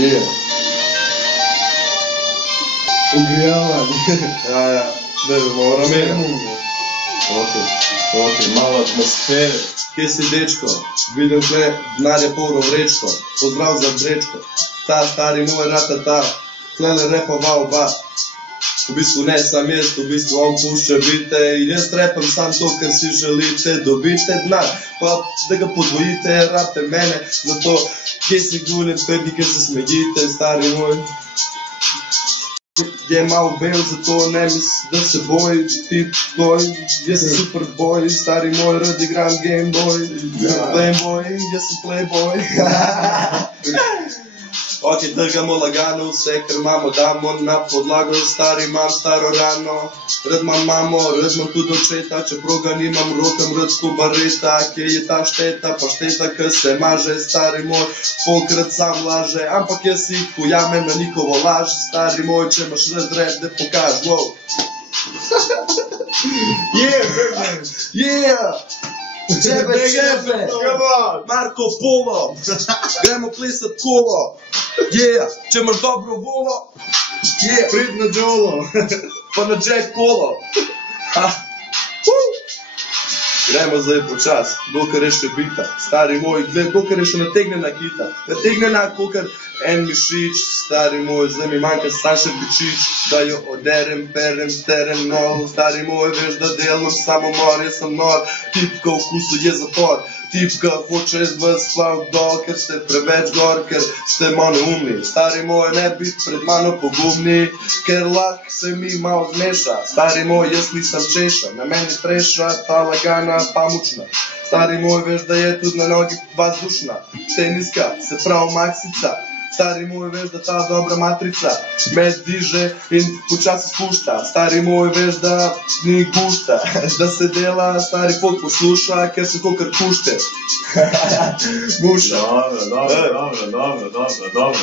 Je. Ugrijavanje. Ja, da moram Čemu? Ok, malo atmosfere. Kje si, dečko? Vidim tle denarja polno vrečko. Pozdrav za brečko. Ta stari moj ratata, tlele repava oba. V bistvu ne sam jaz, v bistvu on pušča bite. In jaz repam sam to, kar si želite. Dobite denar, pa da ga podvojite, rabite mene. Zato, kje si gulim, prvi, ker se smejite, stari moj. Je malo bel, zato ne misli, da se boj, tip tvoj, jaz sem Superboy, stari moj, rad igram Gameboy, Playboy, jaz sem Playboy. Ok, trgamo lagano, vse, kar imamo, damo na podlago, stari imam staro rano, rad imam mamo, rad imam tudi očeta, čeprav ga nimam, rotam rad skubareta, kje je ta šteta, pa šteta, ki se maže, stari moj, polkrat sam laže, ampak jaz si ujamem na njihovo laž, stari moj, če imaš razred, da pokaž, wow. Yeah! Čebe, Marko Polo, gremo plesat kolo, če imaš dobro volo, Prid na Jolo. pa na Jack Polo. Gremo zdaj počas, dokler je še bita, stari moj, dokler je še nategnjena kita, nategnjena kakor en mišič, stari moj, zdaj mi manjka sam še bičič, da jo oderem, perem, sterem nov, stari moj, veš, da delam samomor, jaz sem nor, tipka v kusu je zapor, tipka hoče vas splav dol, ker ste preveč gor, ker ste malo neumni, stari moj, ne biti pred mano pogumni, ker lahko se mi malo zmeša, stari moj, jaz nisem češa, na meni treša, ta lagana, pamučna, stari moj, veš, da je tudi na nogi vazdušna, teniska, se prav maksica, stari moj, veš, da ta dobra matrica me diže in počasi spušta, stari moj, veš, da ni gušta, da se dela, stari folk posluša, ker so kakor kušte. Muša. Dobro.